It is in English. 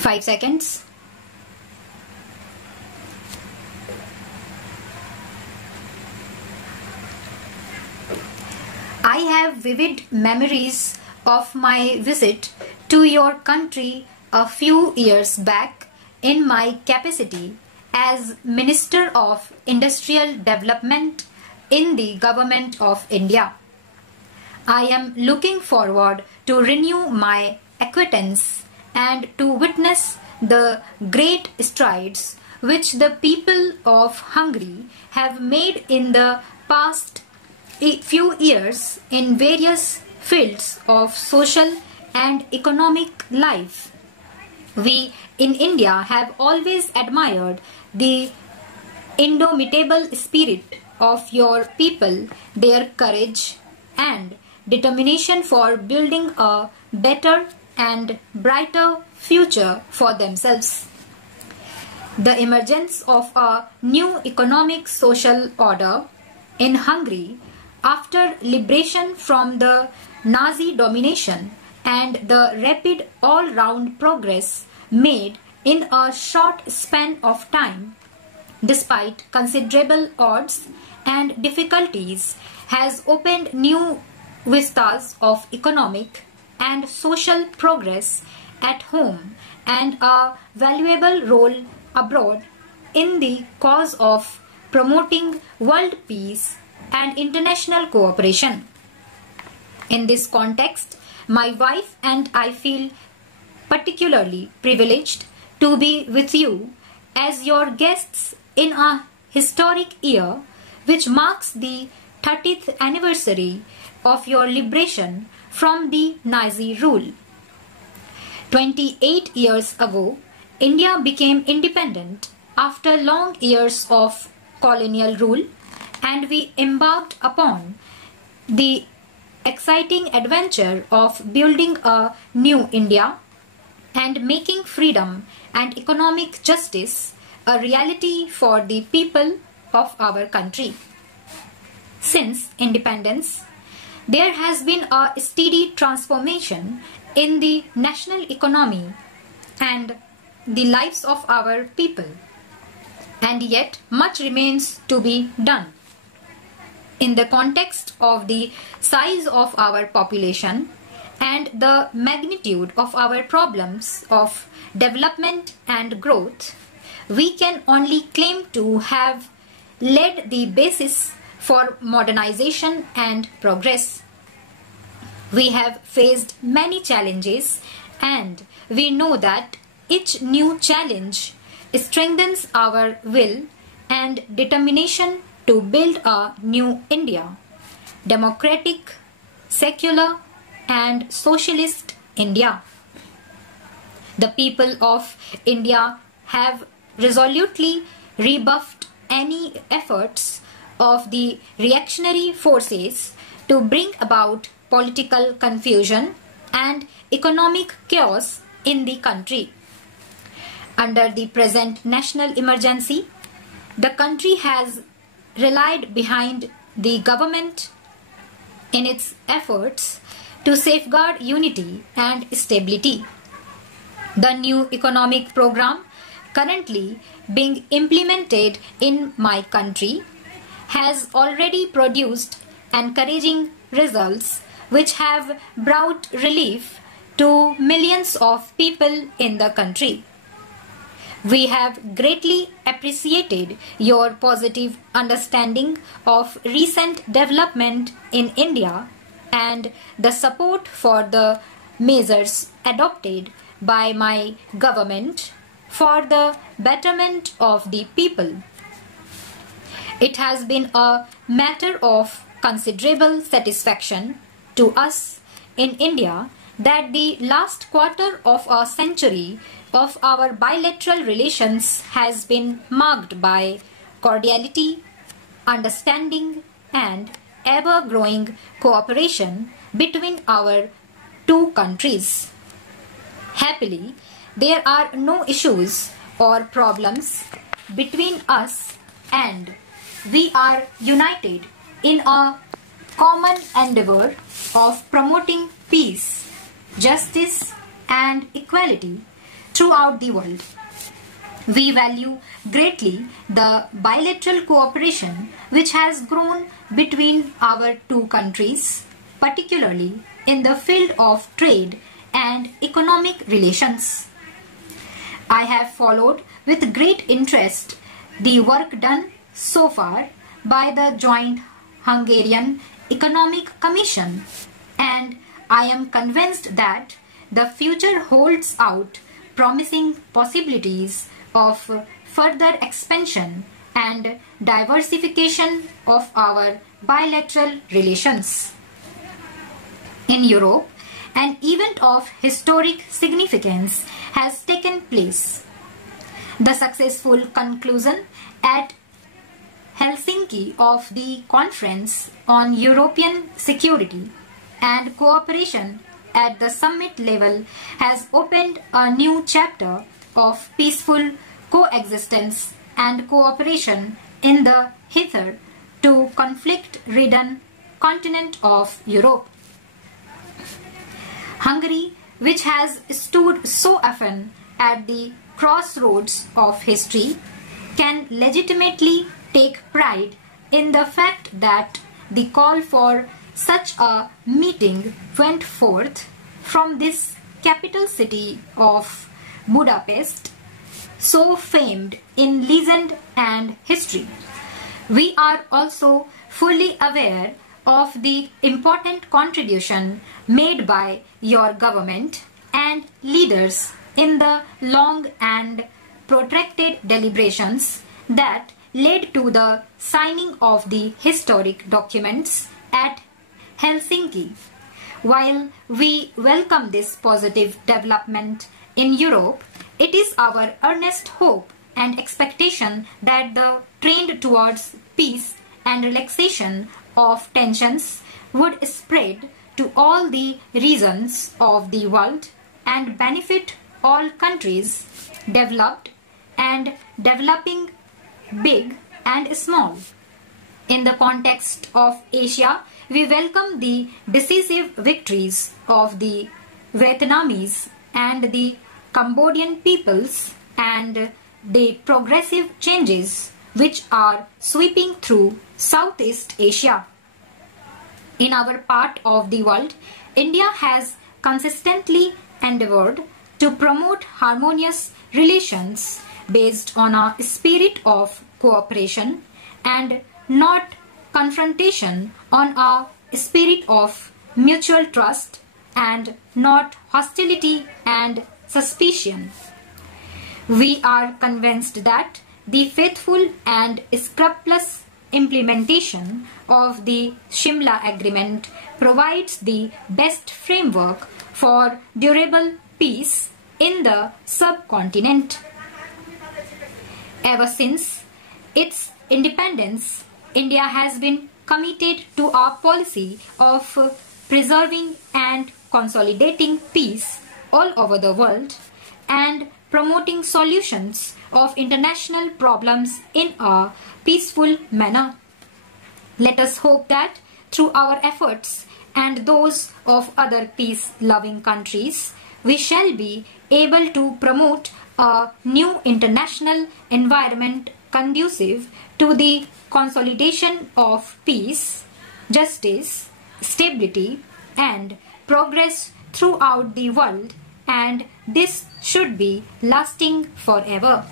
5 seconds. I have vivid memories of my visit to your country a few years back in my capacity as Minister of Industrial Development in the Government of India. I am looking forward to renew my acquaintance and to witness the great strides which the people of Hungary have made in the past few years in various fields of social and economic life. We in India have always admired the indomitable spirit of your people, their courage and determination for building a better and brighter future for themselves. The emergence of a new economic social order in Hungary after liberation from the Nazi domination and the rapid all-round progress made in a short span of time, despite considerable odds and difficulties, has opened new vistas of economic and social progress at home and a valuable role abroad in the cause of promoting world peace and international cooperation. In this context, my wife and I feel particularly privileged to be with you as your guests in a historic year which marks the 30th anniversary of your liberation from the Nazi rule. 28 years ago, India became independent after long years of colonial rule, and we embarked upon the exciting adventure of building a new India and making freedom and economic justice a reality for the people of our country. Since independence, there has been a steady transformation in the national economy and the lives of our people, and yet much remains to be done. In the context of the size of our population and the magnitude of our problems of development and growth, we can only claim to have laid the basis for modernization and progress. We have faced many challenges, and we know that each new challenge strengthens our will and determination to build a new India, democratic, secular and socialist India. The people of India have resolutely rebuffed any efforts of the reactionary forces to bring about political confusion and economic chaos in the country. Under the present national emergency, the country has relied behind the government in its efforts to safeguard unity and stability. The new economic program currently being implemented in my country has already produced encouraging results which have brought relief to millions of people in the country. We have greatly appreciated your positive understanding of recent development in India and the support for the measures adopted by my government for the betterment of the people. It has been a matter of considerable satisfaction to us in India that the last quarter of a century of our bilateral relations has been marked by cordiality, understanding and ever-growing cooperation between our two countries. Happily, there are no issues or problems between us, and we are united in a common endeavor of promoting peace, justice and equality throughout the world. We value greatly the bilateral cooperation which has grown between our two countries, particularly in the field of trade and economic relations. I have followed with great interest the work done so far by the Joint Hungarian Economic Commission, and I am convinced that the future holds out promising possibilities of further expansion and diversification of our bilateral relations. In Europe, an event of historic significance has taken place. The successful conclusion at Helsinki of the Conference on European Security and Cooperation at the summit level has opened a new chapter of peaceful coexistence and cooperation in the hitherto conflict-ridden continent of Europe. Hungary, which has stood so often at the crossroads of history, can legitimately take pride in the fact that the call for such a meeting went forth from this capital city of Budapest, so famed in legend and history. We are also fully aware of the important contribution made by your government and leaders in the long and protracted deliberations that led to the signing of the historic documents at Helsinki. While we welcome this positive development in Europe, it is our earnest hope and expectation that the trend towards peace and relaxation of tensions would spread to all the regions of the world and benefit all countries, developed and developing, big and small. In the context of Asia, we welcome the decisive victories of the Vietnamese and the Cambodian peoples and the progressive changes which are sweeping through Southeast Asia. In our part of the world, India has consistently endeavored to promote harmonious relations based on a spirit of cooperation and not confrontation, on a spirit of mutual trust and not hostility and suspicion. We are convinced that the faithful and scrupulous implementation of the Shimla Agreement provides the best framework for durable peace in the subcontinent. Ever since its independence, India has been committed to a policy of preserving and consolidating peace all over the world and promoting solutions of international problems in a peaceful manner. Let us hope that through our efforts and those of other peace-loving countries, we shall be able to promote a new international environment conducive to the consolidation of peace, justice, stability, and progress throughout the world, and this should be lasting forever.